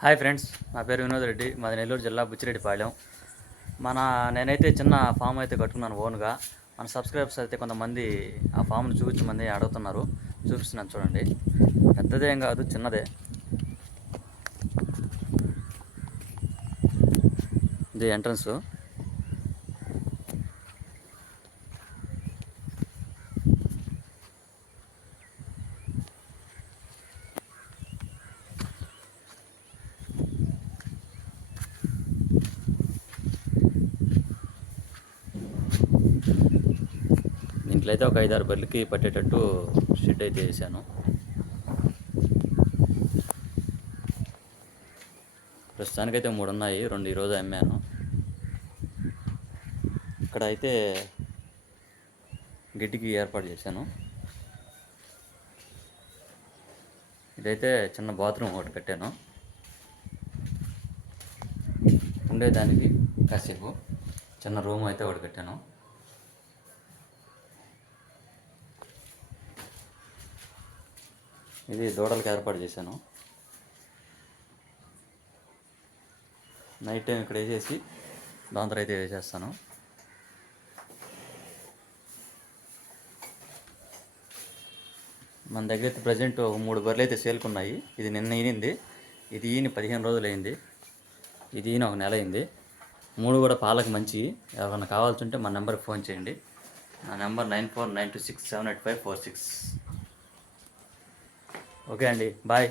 Hi friends, నా పేరు వినోద్ రెడ్డి. మాది నెల్లూరు జిల్లా బుచ్చిరెడ్డిపాళెం. నేనైతే చిన్న ఫామ్ అయితే కట్టుకున్నాను ఓన్గా. మన సబ్స్క్రైబర్స్ అయితే కొంతమంది ఆ ఫామ్ను చూపించమని అడుగుతున్నారు. చూపిస్తున్నాను చూడండి. పెద్దదేం కాదు, చిన్నదే. ఇది ఎంట్రన్స్. దీంట్లో అయితే ఒక 5-6 బర్రెలకి పట్టేటట్టు షెడ్ అయితే వేసాను. ప్రస్తుతానికైతే 3 ఉన్నాయి, 2 ఈరోజు అమ్మాను. ఇక్కడ అయితే గిడ్డికి ఏర్పాటు చేశాను. ఇదైతే చిన్న బాత్రూమ్ ఒకటి కట్టాను ఉండేదానికి. కాసేపు చిన్న రూమ్ అయితే ఒకటి కట్టాను. ఇది దూడలకు ఏర్పాటు చేశాను. నైట్ టైం ఇక్కడ వేసేసి దాంతో అయితే వేసేస్తాను. మన దగ్గర అయితే ప్రజెంట్ 3 బర్రెలు అయితే సేల్కున్నాయి. ఇది నిన్న ఈనింది. ఇది ఈని 15 రోజులు అయింది. ఇది ఈయన 1 నెల అయింది. 3 కూడా పాలకు మంచి. ఎవరైనా కావాల్సి ఉంటే మా నెంబర్కి ఫోన్ చేయండి. నా నెంబర్ 9492678546. ఓకే అండి, బాయ్.